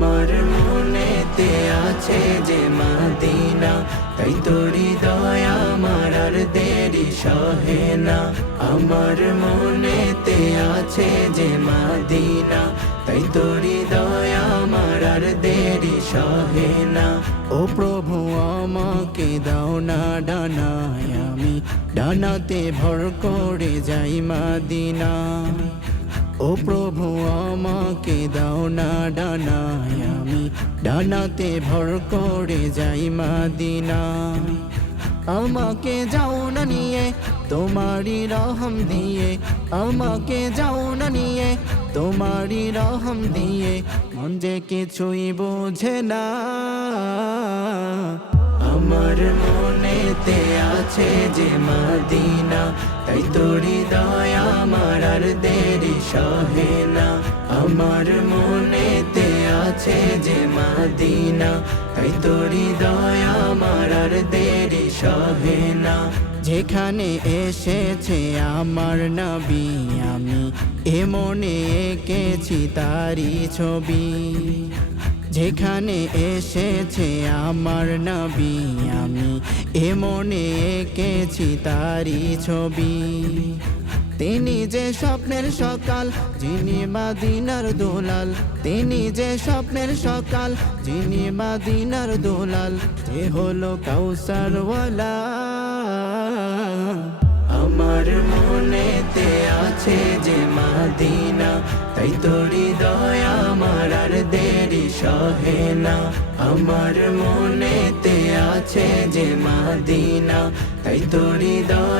আমার মনেতে আছে যে মাদিনা, তাই তো হৃদয় আমার আর দেরি সহে না। আমার মনেতে আছে যে মাদিনা, তাই তোরি দয়া আমার আর দেরি সহে না। ও প্রভু, আমাকে দাও না ডানায় আমি। ডানাতে ভর করে যাই মাদিনা। ও প্রভু, আমাকে দাও না ডানায় আমি। ডানাতে ভর করে যাই মাদিনা আমাকে যাও না নিয়ে, তোমারই রহম দিয়ে। আমাকে যাও না নিয়ে, তোমারই রহম দিয়ে। মন যে কিছুই বোঝে না। আমার মনেতে আছে যে মাদিনা, তাই তো হৃদয় আমার আর দেরি সহে না। আমার মনেতে আছে যে মাদিনা, তাই তো হৃদয় আমার আর দেরি সহে না। যেখানে এসেছে আমার নবী, আমি এ মনে এঁকেছি তারি ছবি। যেখানে এসেছে আমার নবী, আমি এ মনে এঁকেছি তারি ছবি। তিনি যে স্বপ্নের সকাল, যিনি মাদিনার দোলাল। তিনি যে স্বপ্নের সকাল, যিনি মাদিনার দোলাল। যে হলো কাউসারওয়ালা। আমার মনেতে আছে যে মাদিনা, তাই তো দয়া আমার আর দেরি সহে না। আমার মনেতে আছে যে মাদিনা, তাই তো হৃদয় আমার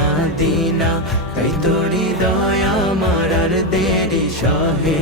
মাদিনা তাই তো হৃদয় আমার আর দেরি সহে